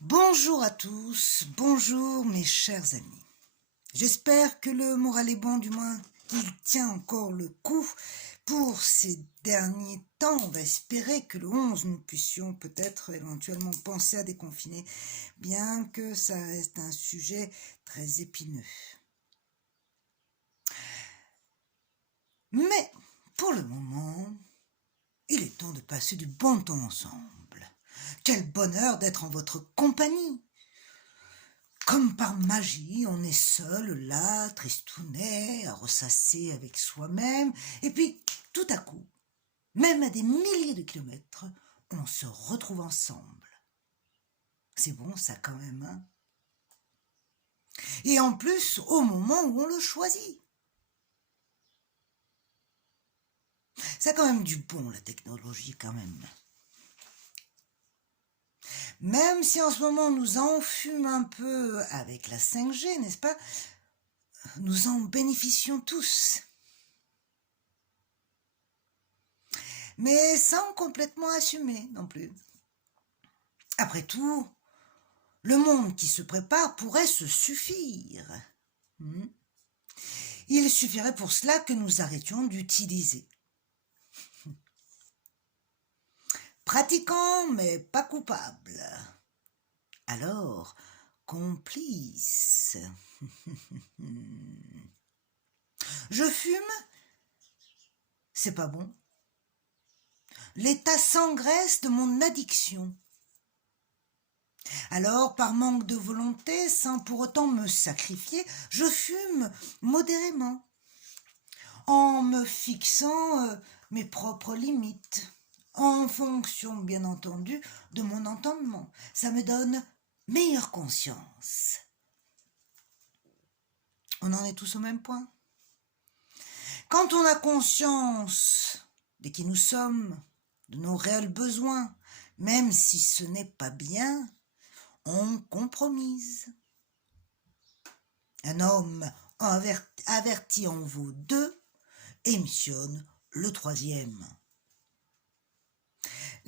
Bonjour à tous, bonjour mes chers amis. J'espère que le moral est bon, du moins qu'il tient encore le coup. Pour ces derniers temps, on va espérer que le 11, nous puissions peut-être éventuellement penser à déconfiner, bien que ça reste un sujet très épineux. Mais, pour le moment, il est temps de passer du bon temps ensemble. Quel bonheur d'être en votre compagnie! Comme par magie, on est seul là, tristounet, à ressasser avec soi-même, et puis, tout à coup, même à des milliers de kilomètres, on se retrouve ensemble. C'est bon ça quand même, hein? Et en plus, au moment où on le choisit. Ça a quand même du bon, la technologie, quand même. Même si en ce moment nous enfume un peu avec la 5G, n'est-ce pas? Nous en bénéficions tous. Mais sans complètement assumer non plus. Après tout, le monde qui se prépare pourrait se suffire. Il suffirait pour cela que nous arrêtions d'utiliser. Pratiquant, mais pas coupable. Alors, complice. Je fume, c'est pas bon. L'état s'engraisse de mon addiction. Alors, par manque de volonté, sans pour autant me sacrifier, je fume modérément, en me fixant mes propres limites, en fonction, bien entendu, de mon entendement. Ça me donne meilleure conscience. On en est tous au même point. Quand on a conscience de qui nous sommes, de nos réels besoins, même si ce n'est pas bien, on compromise. Un homme averti en vaut deux et missionne le troisième.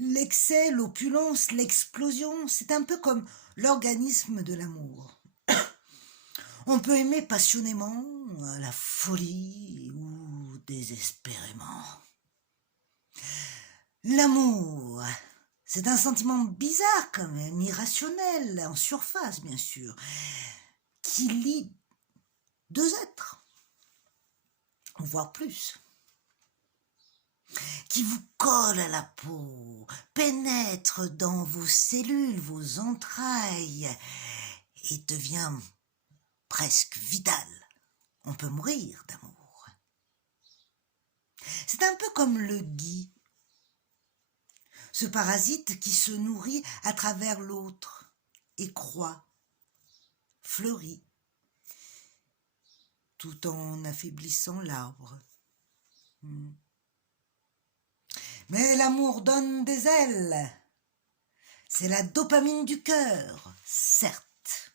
L'excès, l'opulence, l'explosion, c'est un peu comme l'organisme de l'amour. On peut aimer passionnément, à la folie ou désespérément. L'amour, c'est un sentiment bizarre quand même, irrationnel, en surface bien sûr, qui lie deux êtres, voire plus, qui vous colle à la peau, pénètre dans vos cellules, vos entrailles, et devient presque vital. On peut mourir d'amour. C'est un peu comme le gui, ce parasite qui se nourrit à travers l'autre et croît, fleurit, tout en affaiblissant l'arbre. Mais l'amour donne des ailes. C'est la dopamine du cœur, certes.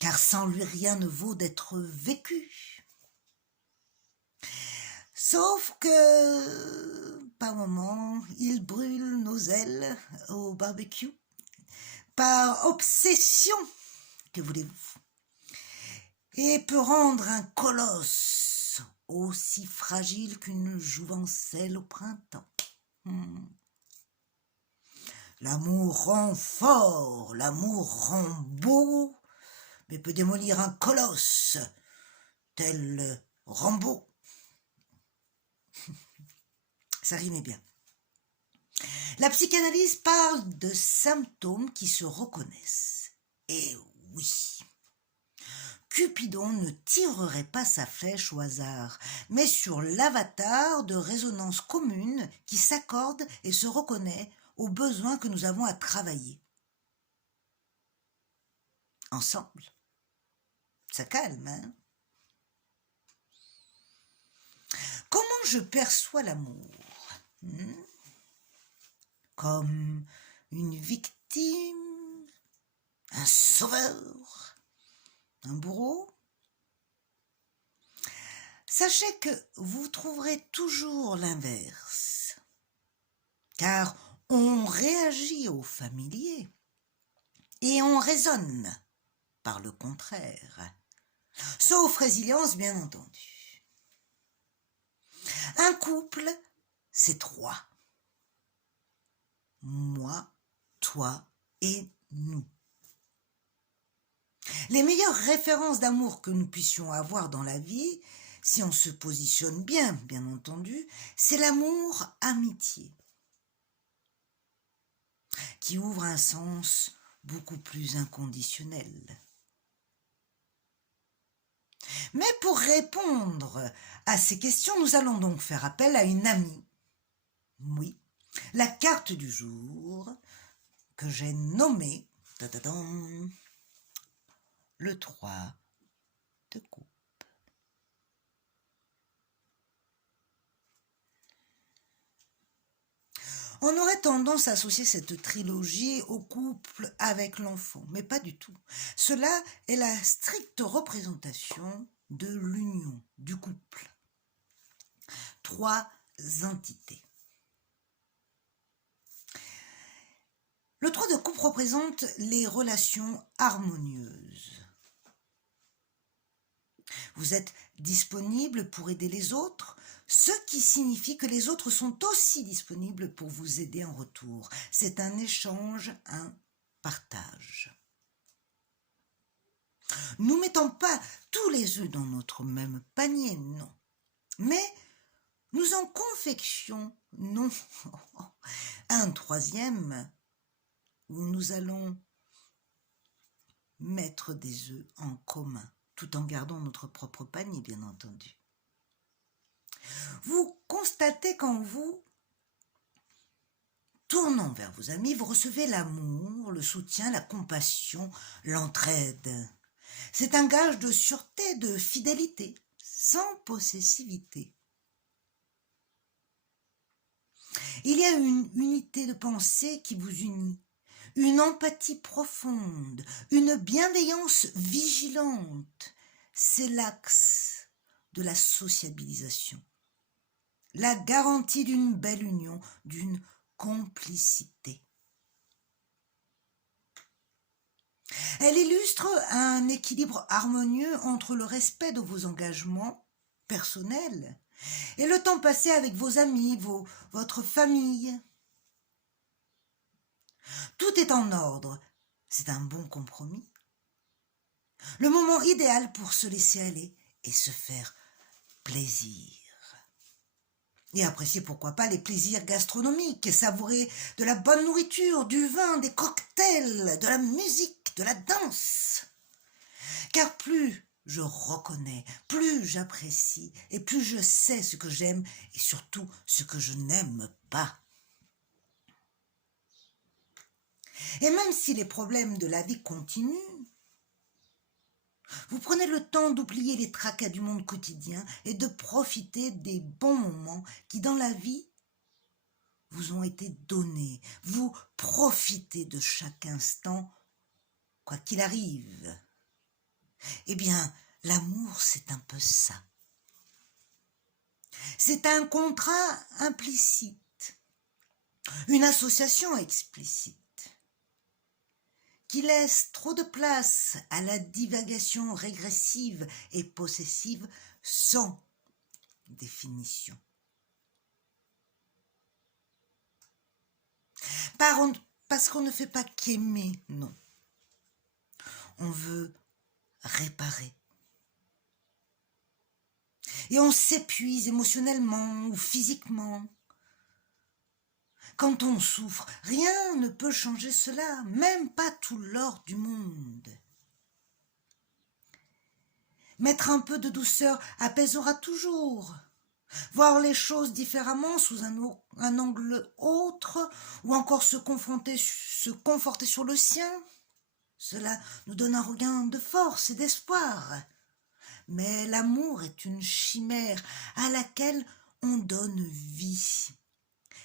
Car sans lui rien ne vaut d'être vécu. Sauf que, par moments, il brûle nos ailes au barbecue. Par obsession, que voulez-vous, et peut rendre un colosse aussi fragile qu'une jouvencelle au printemps. L'amour rend fort, l'amour rend beau, mais peut démolir un colosse, tel Rambo. Ça rimait bien. La psychanalyse parle de symptômes qui se reconnaissent. Et oui, Cupidon ne tirerait pas sa flèche au hasard, mais sur l'avatar de résonance commune qui s'accorde et se reconnaît aux besoins que nous avons à travailler. Ensemble. Ça calme, hein? Comment je perçois l'amour? Comme une victime, un sauveur, un bourreau? Sachez que vous trouverez toujours l'inverse, car on réagit au familier et on raisonne par le contraire. Sauf résilience, bien entendu. Un couple, c'est trois. Moi, toi et nous. Les meilleures références d'amour que nous puissions avoir dans la vie, si on se positionne bien, bien entendu, c'est l'amour-amitié, qui ouvre un sens beaucoup plus inconditionnel. Mais pour répondre à ces questions, nous allons donc faire appel à une amie. Oui, la carte du jour que j'ai nommée le 3 de coupe. On aurait tendance à associer cette trilogie au couple avec l'enfant, mais pas du tout. Cela est la stricte représentation de l'union, du couple. Trois entités. Le 3 de coupe représente les relations harmonieuses. Vous êtes disponible pour aider les autres, ce qui signifie que les autres sont aussi disponibles pour vous aider en retour. C'est un échange, un partage. Nous ne mettons pas tous les œufs dans notre même panier, non. Mais nous en confectionnons un troisième où nous allons mettre des œufs en commun, tout en gardant notre propre panier, bien entendu. Vous constatez qu'en vous tournant vers vos amis, vous recevez l'amour, le soutien, la compassion, l'entraide. C'est un gage de sûreté, de fidélité, sans possessivité. Il y a une unité de pensée qui vous unit, une empathie profonde, une bienveillance vigilante. C'est l'axe de la sociabilisation. La garantie d'une belle union, d'une complicité. Elle illustre un équilibre harmonieux entre le respect de vos engagements personnels et le temps passé avec vos amis, votre famille. Tout est en ordre. C'est un bon compromis. Le moment idéal pour se laisser aller et se faire plaisir. Et apprécier pourquoi pas les plaisirs gastronomiques et savourer de la bonne nourriture, du vin, des cocktails, de la musique, de la danse. Car plus je reconnais, plus j'apprécie et plus je sais ce que j'aime et surtout ce que je n'aime pas. Et même si les problèmes de la vie continuent, vous prenez le temps d'oublier les tracas du monde quotidien et de profiter des bons moments qui, dans la vie, vous ont été donnés. Vous profitez de chaque instant, quoi qu'il arrive. Eh bien, l'amour, c'est un peu ça. C'est un contrat implicite, une association explicite, qui laisse trop de place à la divagation régressive et possessive sans définition. Parce qu'on ne fait pas qu'aimer, non. On veut réparer. Et on s'épuise émotionnellement ou physiquement. Quand on souffre, rien ne peut changer cela, même pas tout l'or du monde. Mettre un peu de douceur apaisera toujours. Voir les choses différemment sous un angle autre, ou encore se conforter sur le sien, cela nous donne un regain de force et d'espoir. Mais l'amour est une chimère à laquelle on donne vie.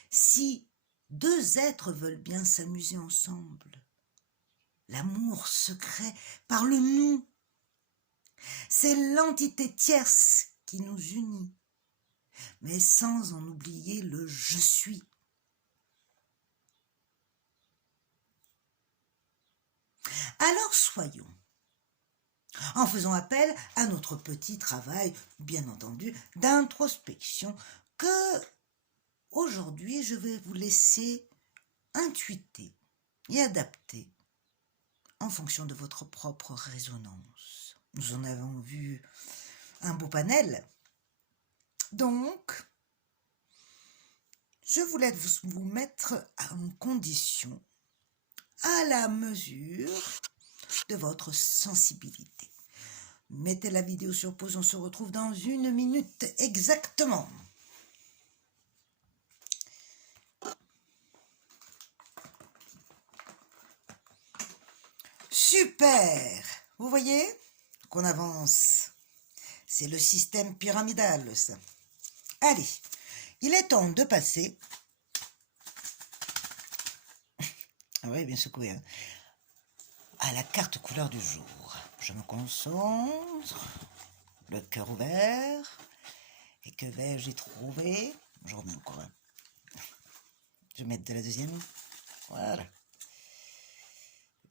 Si deux êtres veulent bien s'amuser ensemble, l'amour se crée par le nous. C'est l'entité tierce qui nous unit, mais sans en oublier le « je suis ». Alors soyons, en faisant appel à notre petit travail, bien entendu, d'introspection, que aujourd'hui je vais vous laisser intuiter et adapter en fonction de votre propre résonance. Nous en avons vu un beau panel. Donc, je voulais vous mettre en condition à la mesure de votre sensibilité. Mettez la vidéo sur pause, on se retrouve dans 1 minute exactement. Super! Vous voyez qu'on avance. C'est le système pyramidal, ça. Allez, il est temps de passer... Ah oui, bien secoué, hein, à la carte couleur du jour. Je me concentre, le cœur ouvert. Et que vais-je y trouver? Je remets encore un. Je vais mettre de la deuxième. Voilà.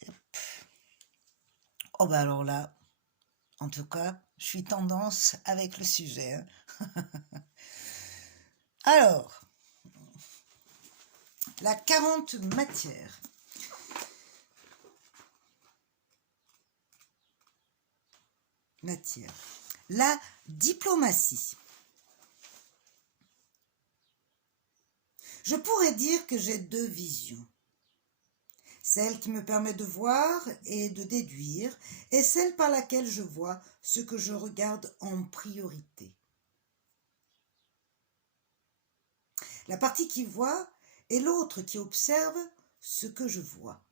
Hop. Oh bah alors là, en tout cas, je suis tendance avec le sujet. Hein. Alors, la 40 matière. La diplomatie. Je pourrais dire que j'ai 2 visions. Celle qui me permet de voir et de déduire, et celle par laquelle je vois ce que je regarde en priorité. La partie qui voit et l'autre qui observe ce que je vois.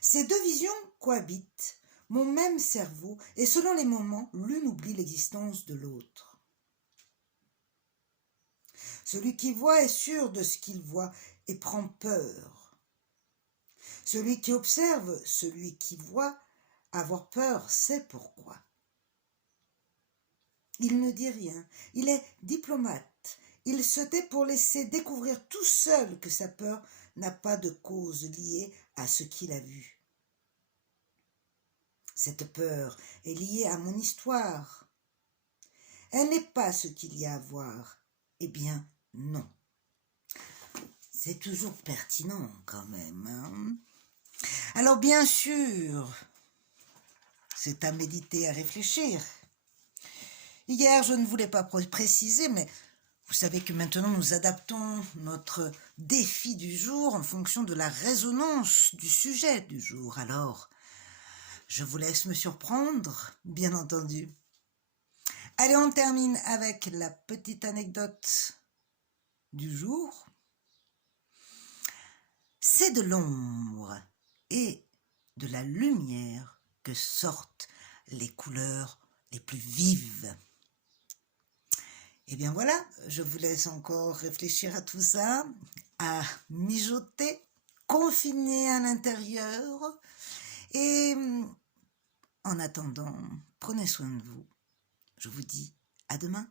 Ces 2 visions cohabitent mon même cerveau et selon les moments, l'une oublie l'existence de l'autre. Celui qui voit est sûr de ce qu'il voit et prend peur. Celui qui observe, celui qui voit, avoir peur, sait pourquoi. Il ne dit rien, il est diplomate. Il se tait pour laisser découvrir tout seul que sa peur n'a pas de cause liée à ce qu'il a vu. Cette peur est liée à mon histoire. Elle n'est pas ce qu'il y a à voir. Eh bien, non. C'est toujours pertinent quand même. Hein? Alors bien sûr, c'est à méditer, à réfléchir. Hier, je ne voulais pas préciser, mais vous savez que maintenant nous adaptons notre défi du jour en fonction de la résonance du sujet du jour. Alors, je vous laisse me surprendre, bien entendu. Allez, on termine avec la petite anecdote du jour. C'est de l'ombre et de la lumière que sortent les couleurs les plus vives. Et bien voilà, je vous laisse encore réfléchir à tout ça, à mijoter, confiner à l'intérieur. Et en attendant, prenez soin de vous. Je vous dis à demain.